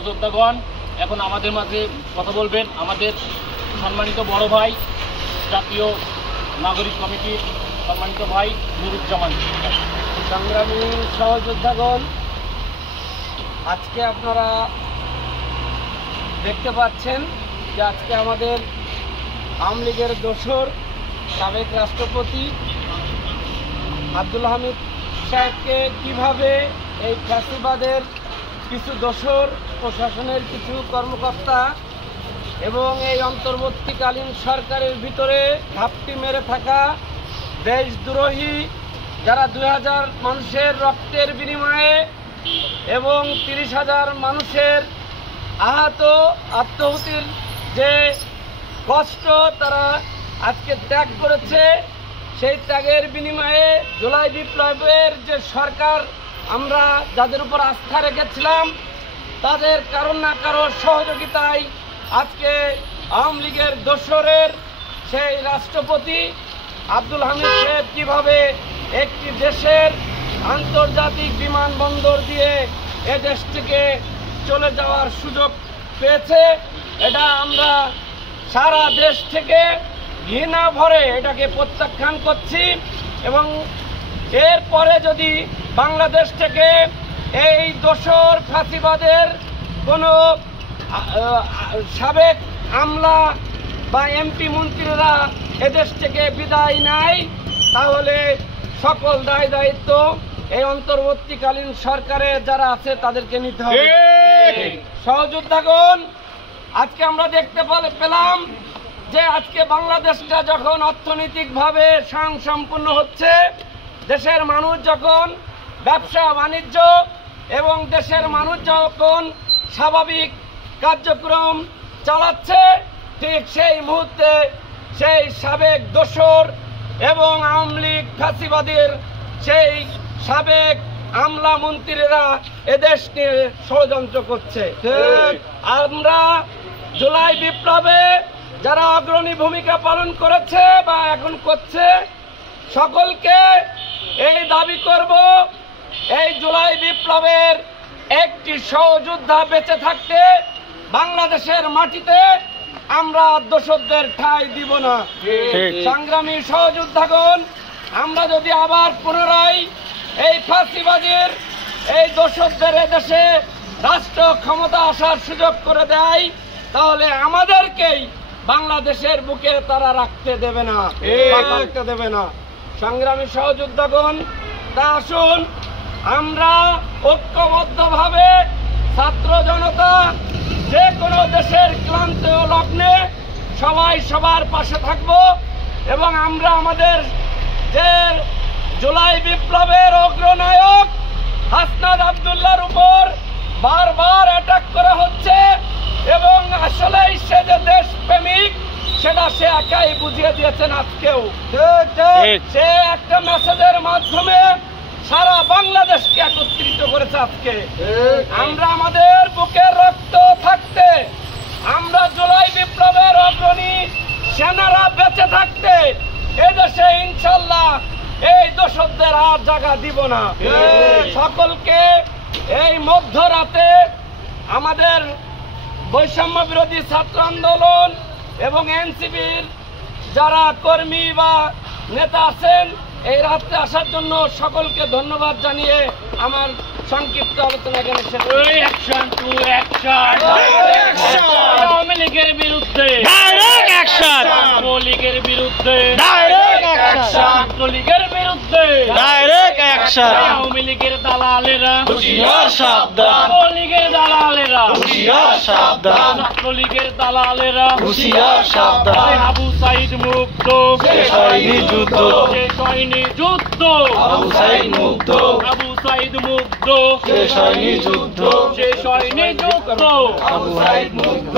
সহযোদ্ধাগণ এখন আমাদের মাঝে কথা বলবেন আমাদের সম্মানিত বড় ভাই জাতীয় নাগরিক কমিটির সম্মানিত ভাই নুরুজ্জামান। সংগ্রামী সহযোদ্ধাগণ, আজকে আপনারা দেখতে পাচ্ছেন যে আজকে আমাদের আওয়ামী লীগের দোসর সাবেক রাষ্ট্রপতি আব্দুল হামিদ সাহেবকে কিভাবে এই ফ্যাসিবাদের কিছু দোসর, প্রশাসনের কিছু কর্মকর্তা এবং এই অন্তর্বর্তীকালীন সরকারের ভিতরে ঘাপটি মেরে থাকা দেশদ্রোহী যারা 2000 মানুষের রক্তের বিনিময়ে এবং 30,000 মানুষের আত্মহুতির যে কষ্ট তারা আজকে ত্যাগ করেছে, সেই ত্যাগের বিনিময়ে জুলাই বিপ্লবের যে সরকার আমরা যাদের উপর আস্থা রেখেছিলাম তাদের কারণ না কারো সহযোগিতায় আজকে আওয়ামী লীগের দোসরের সেই রাষ্ট্রপতি আব্দুল হামিদ সাহেব কীভাবে একটি দেশের আন্তর্জাতিক বিমানবন্দর দিয়ে এ দেশ থেকে চলে যাওয়ার সুযোগ পেয়েছে, এটা আমরা সারা দেশ থেকে ঘৃণা ভরে এটাকে প্রত্যাখ্যান করছি। এবং এরপরে যদি বাংলাদেশ থেকে এই দোসর ফাঁসিবাদের কোনো সাবেক আমলা বা এমপি মন্ত্রীরা এদেশ থেকে বিদায় নেয়, তাহলে সকল দায় দায়িত্ব এই অন্তর্বর্তীকালীন সরকারে যারা আছে তাদেরকে নিতে হবে। সহযোদ্ধাগণ, আজকে আমরা দেখতে পেলাম যে আজকে বাংলাদেশটা যখন অর্থনৈতিকভাবে স্বয়ংসম্পূর্ণ হচ্ছে, দেশের মানুষ যখন ব্যবসা বাণিজ্য এবং দেশের মানুষ যখন স্বাভাবিক কার্যক্রম চালাচ্ছে, ঠিক সেই মুহূর্তে সেই সাবেক দোসর এবং আওয়ামী লীগ ফ্যাসিবাদের সেই সাবেক আমলা মন্ত্রীরা এদেশ নিয়ে ষড়যন্ত্র করছে। আমরা জুলাই বিপ্লবে যারা অগ্রণী ভূমিকা পালন করেছে বা এখন করছে, সকলকে এই দাবি করব, এই জুলাই বিপ্লবের একটি সহযোদ্ধা বেঁচে থাকতে বাংলাদেশের মাটিতে আমরা দোসরদের ঠাঁই দিব না। সংগ্রামী সহযোদ্ধাগণ, আমরা যদি আবার পুনরায় এই ফাঁসিবাদের এই দোসরদের এদেশে রাষ্ট্র ক্ষমতা আসার সুযোগ করে দেয়, তাহলে আমাদেরকেই বাংলাদেশের বুকে তারা রাখতে দেবে না। সংগ্রামী সহযোদ্ধাগণ, তা আসুন আমরা ঐক্যবদ্ধভাবে ছাত্র জনতা যে কোনো দেশের ক্লান্ত লগ্নে সবাই সবার পাশে থাকব এবং আমরা আমাদের যে জুলাই বিপ্লবের অগ্রনায়ক হাসনাত আব্দুল্লাহর উপর বারবার অ্যাটাক করা হচ্ছে এবং আসলেই সে যে দেশপ্রেমিক সেটা সে একাই বুঝিয়ে দিয়েছেন। আজকেও সে একটা মেসেজের মাধ্যমে সারা বাংলাদেশকে একত্রিত করেছে। আজকে আমরা আমাদের বুকের রক্ত থাকতে, আমরা জুলাই বিপ্লবের অগ্রণী সেনারা বেঁচে থাকতে এদেশে ইনশাল্লাহ এই দোসরদের আর জায়গা দিব না। সকলকে এই মধ্যরাতে আমাদের বৈষম্য বিরোধী ছাত্র আন্দোলন এবং এনসিপির যারা কর্মী বা নেতা আছেন এই রাত্রে আসার জন্য সকলকে ধন্যবাদ জানিয়ে আমার সংক্ষিপ্ত আলোচনা এখানে শেষ। আওয়ামী লীগের বিরুদ্ধে লীগের বিরুদ্ধে লীগের বিরুদ্ধে আওয়ামী লীগের দালালেরা লীগের দালালেরা লীগের দালালেরা আবু সাইদ মুক্ত যুদ্ধ আবু সাইদ মুক্ত শেষ হয়নি যুদ্ধ আবু সাইদ মুক্ত